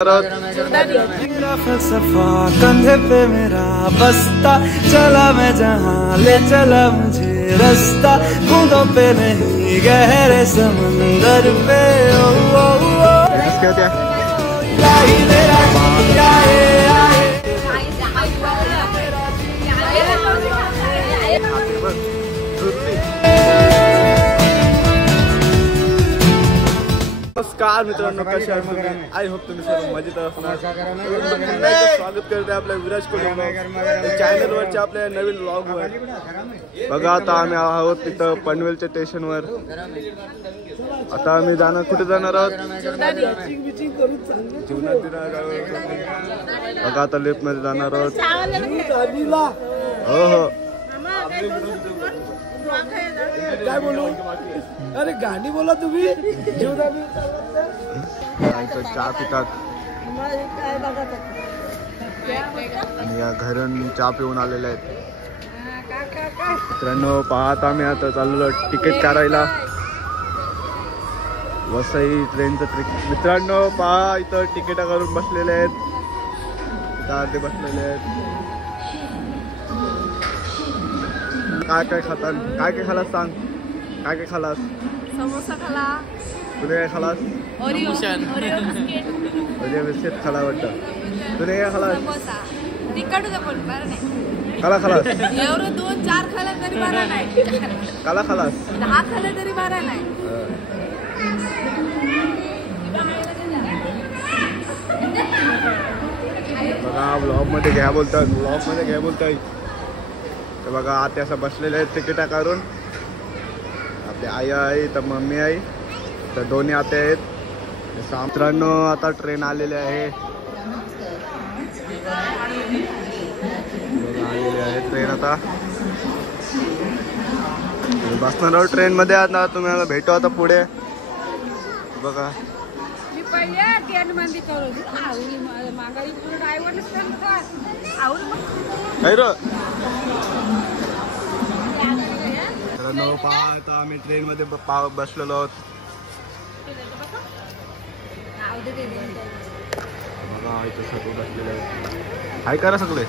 मेरा फलसफा कंधे पे मेरा बस्ता, चला मैं जहाँ ले चला मुझे रास्ता, बूंदों पे नहीं गहरे समंदर पे। ओ ओ ओ नमस्कार मित्रांनो, कशा आहात तुम्ही? आय होप तुम्ही सर्व मजेत असणार. स्वागत करते आपल्या विराज कोहली चॅनल वरच्या आपल्या नवीन व्लॉग वर. बघा आता आम्ही आहोत तिथं पनवेलच्या स्टेशनवर. आता आम्ही जाणार, कुठे जाणार आहोत? बघा आता लिफ्ट मध्ये जाणार आहोत. हो हो काय बोलू? अरे गाणी बोला तुम्ही. चहा पितात आणि या घरून चहा पिऊन आलेले आहेत. मित्रांनो पाहत आम्ही आता चाललो तिकीट काढायला. वसई ट्रेनचं तिकीट. मित्रांनो पहा इथं तिकीट करून बसलेले आहेत. ते बसलेले आहेत. काय काय खातात? काय काय खालास सांग? काय काय खालास? समोसा खाला. तुला काय खालास? ओरिओ बिस्किट खाला वाटतं. तुला काय खालास? तिखट होतं पण बरं नाही. काला खालास? एवढं 2-4 खाल्लं तरी बरं नाही. काला खालास? 10 खाल्लं तरी बरं नाही. बघा ब्लॉग मध्ये घ्या बोलतात. ब्लॉग मध्ये घ्या बोलताय. तर बघा आता असं बसलेले आहेत तिकीटा काढून. आपली आई आहे तर मम्मी आहे तर दोन्ही आते आहेत. मित्रांनो आता ट्रेन आलेली आहे. आलेली आहे ट्रेन. आता बसणार आहोत ट्रेन मध्ये. आता तुम्हाला भेटू आता पुढे. बघा आता आम्ही ट्रेन मध्ये बसलेलो आहोत. बघा इथं सगळं बसलेलं आहे. हाय करा सगळे.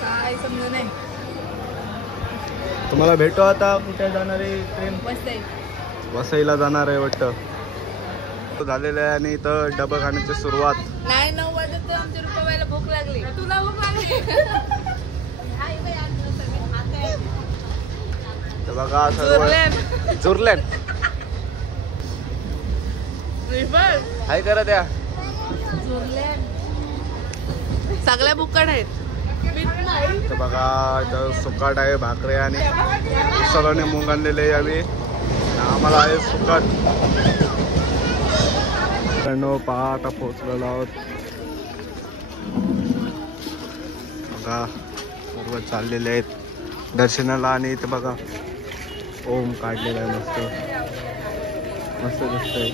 काय समजून नाही. तुम्हाला भेटू आता. कुठे जाणार आहे ट्रेन? वसईला जाणार आहे वाटतं. झालेलं आहे आणि इथं डबा खाण्याची सुरुवात. नाही 9 वाजता आमच्या रुपयाला भूक लागली. तुला भूक लागली? तर बघा जुरलॅन हाय करा त्या. सगळ्या बुकड आहेत. तर बघा इथं सुकाट आहे, भाकरे आणि सर्वांनी मूग आणलेले आहे. आम्ही आम्हाला आहे सुकाट. पहा आता पोहोचलेलो आहोत. बघा सर्व चाललेले आहेत दर्शनाला. आणि इथं बघा ओम काढलेला आहे. मस्त मस्त दिसतंय.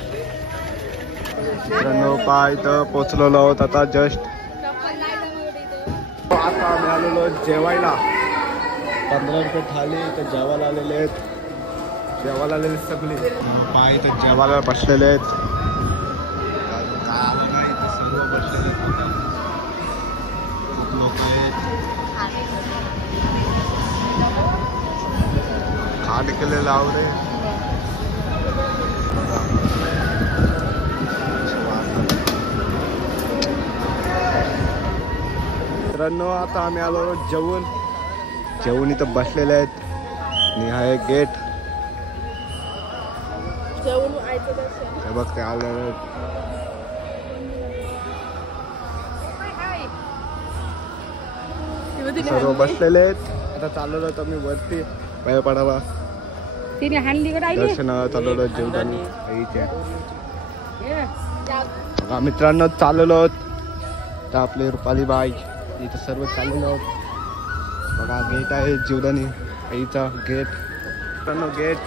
मित्रांनो पहा इथं पोहोचलेलो आहोत आता जस्ट. आता आम्ही आलेलो जेवायला. 15 रुपये थाली. इथं जेवायला आलेले आहेत. जेवायला आलेले सगळे पहा इथं जेवायला बसलेले आहेत. सर्व बसलेले लोक आहेत. खाट केलेलं आवडे. मित्रांनो आता आम्ही आलो जेवून इथं बसलेले आहेत. आणि हा एक गेट. हे बघ ते आलेले सर्व बसलेले आहेत. आता चालवलो तर मी वरती पाया पडावा. दर्शन चालवलो जेवताना आईच्या. मित्रांनो चालवलो आहोत. तर आपले रुपाली बाई इथं सर्व चाललेलो आहोत. बघा गेट आहे जीवदानी आईचा गेट. मित्रांनो गेट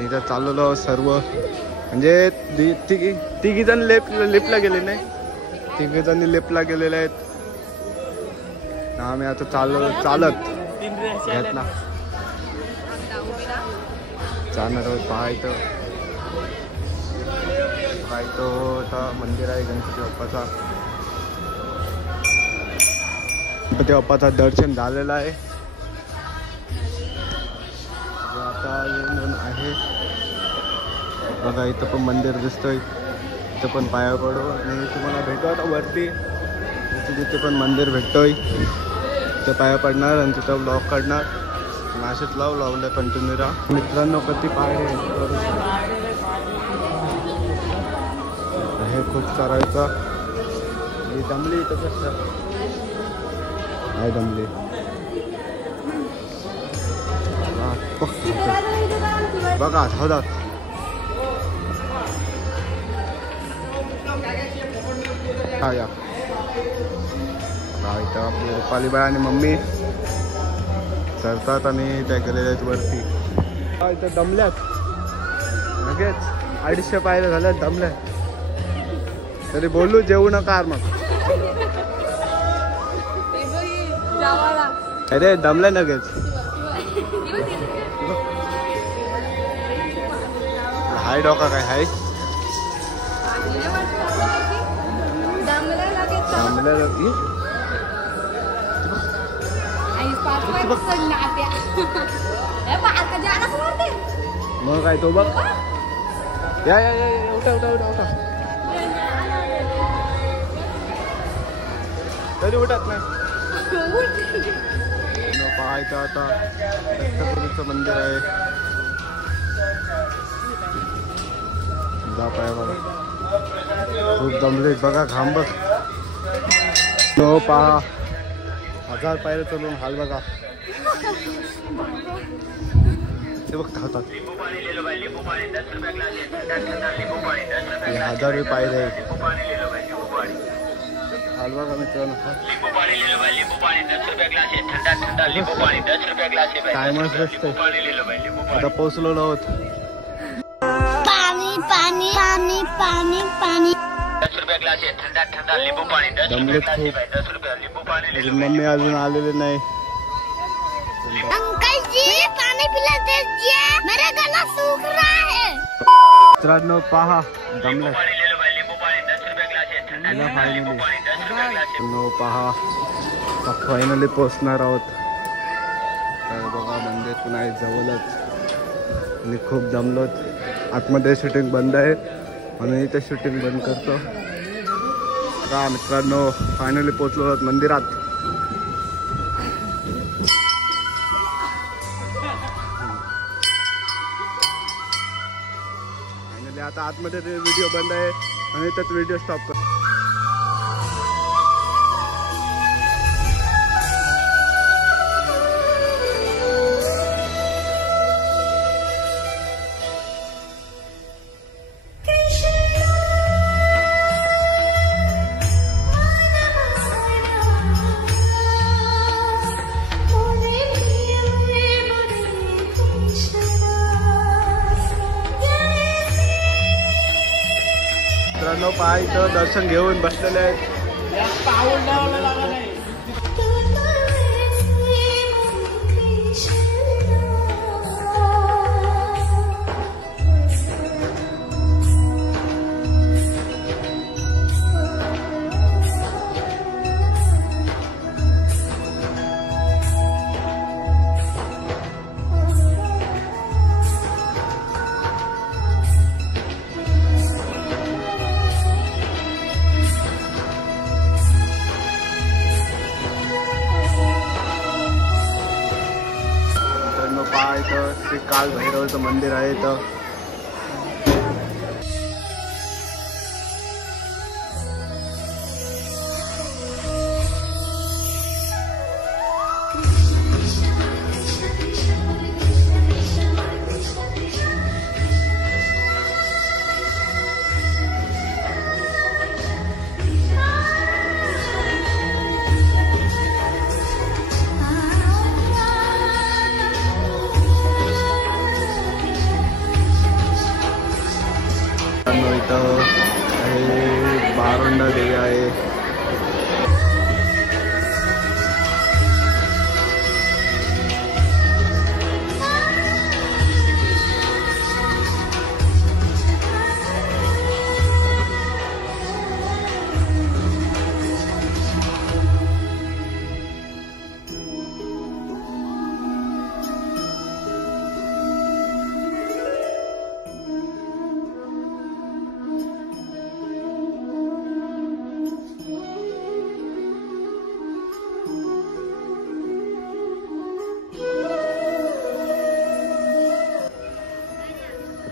इथं चाललेलो आहोत सर्व. म्हणजे तिघी जण लिफ्टला गेले नाही. 3 जणी लिफ्टला गेलेले आहेत. आम्ही आता चालत घेतला जाणार आहोत पाहायचं. काय तो आता मंदिर आहे गणपती बाप्पाचा. गणपती बाप्पाचा दर्शन झालेलं आहे. आता येऊन आहे बघा. इथं पण मंदिर दिसतोय. इथं पण पाया पडू आणि तुम्हाला भेटू आता वरती. तिथे पण मंदिर भेटतोय. तिथं पाया पडणार आणि तिथं ब्लॉग काढणार. नाशिक लावलं कंटिन्यू राहा. मित्रांनो किती पायरे हे खूप चालायचं. ही दमली इथं कसं आहे दमली. बघा धावतात. या इथं आपली रुपाली बाई आणि मम्मी चढतात आणि त्या गेलेल्या आहेत वरती. इथं दमल्यात लगेच 250 पायऱ्या झाल्यात दमल्यात. तरी बोलू जेवू नका मग. अरे दमल्या लगेच. हाय डोका काय हाय मग काय तो बघ. या या या उठा उठा उठा उठा. तरी उठत नाही. पाहायचं आता दत्तगुरूचं मंदिर आहे. जा पाय बघा. खूप दमले बघा. घाम बघ. नो पहा 1000 पायऱ्या चलून हाल बघा. ते बघ धावतात. 1000 पायरे हाल बघा मित्रांनो. टायमच बसते. आता पोहोचलो आहोत. पाणी पाणी पाणी पाणी पाणी. 10 रुपये ग्लास आहे. ठंडा ठंडा लिंबू पाणी. 10 रुपये ग्लास आहे. 10 रुपये लिंबू पाणी. मम्मी अजून आलेले नाही. अंकल जी पानी पिला दीजिए. मेरा गला सूख रहा है. मित्रांनो पहा दमले. पहा फायनली पोचणार आहोत. तर बघा मंदिर पुन्हा जवळच आणि खूप दमलोत. आतमध्ये शूटिंग बंद आहे म्हणून इथे शूटिंग बंद करतो. बघा मित्रांनो फायनली पोचलो आहोत मंदिरात. फायनली आता आतमध्ये व्हिडिओ बंद आहे आणि इथंच व्हिडिओ स्टॉप करतो. मित्रांनो पहा इथं दर्शन घेऊन बसलेले आहेत. इथं श्री काल भैरवचं मंदिर आहे. इथं बारोंडा देवी आहे.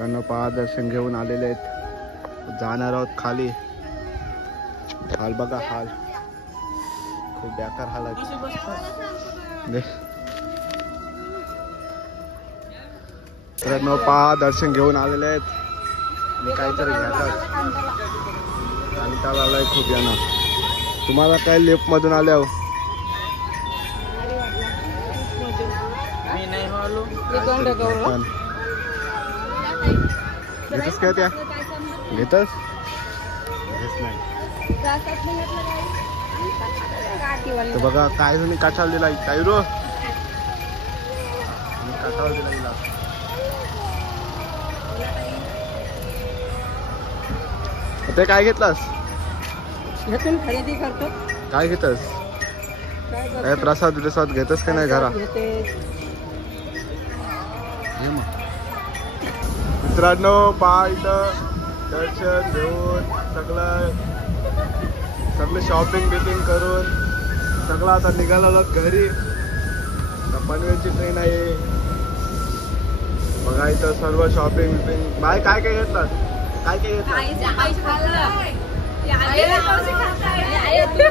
मित्रांनो पहा दर्शन घेऊन आलेले आहेत, जाणार आहोत खाली. हाल बघा हाल, खूप बेकार हाल आहे. मित्रांनो पहा दर्शन घेऊन आलेले आहेत, मी काहीतरी घेतात आणि त्या लावलाय खूप यानं. तुम्हाला काय लिफ्ट मधून आल्या हो? घेतस काय त्या घेतस घेतच नाही तर बघा काय जणी काठावर दिला काय रो काठावर दिला गेला. ते काय घेतलास? खरेदी करतो. काय घेतस? काय प्रसाद विसाद घेतस का नाही घरा? मित्रांनो पहा इथं दर्शन घेऊन सगळं शॉपिंग बिपिंग करून सगळं आता निघालो घरी. पनवेलची ट्रेन आहे बघा. इथं सर्व शॉपिंग बिपिंग. बाय काय काय घेतलात? काय काय घेतलं?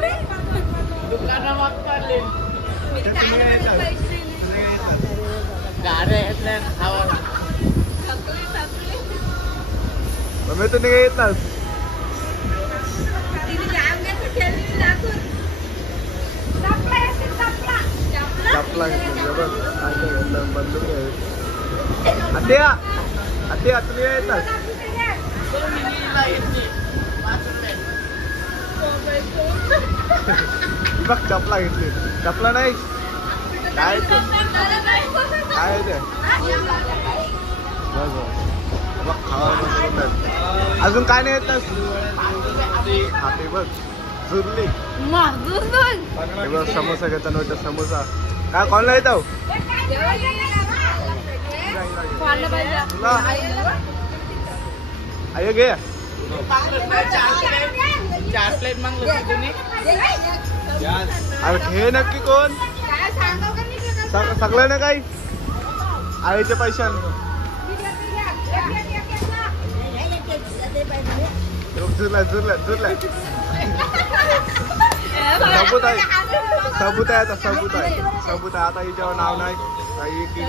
मम्मी तू निघा येतात चपला घेतलं बघ काय काय घेतलं बंदूक आत्या आत्या तुम्ही येतात बघ चपला घेतली. चपला नाही काय काय ते बघ खावा. अजून काय नाही येतात खाते बघ झुरली बघ. समोसा घेता नव्हता समोसा काय कोणला येतो आय घे 4 प्लेट मागलं तुम्ही. अरे घे नक्की कोण सगळं ना काही आईच्या पैशान झुरला सबूत आहे आता सबूत आहे आता हिच्यावर नाव नाही काही की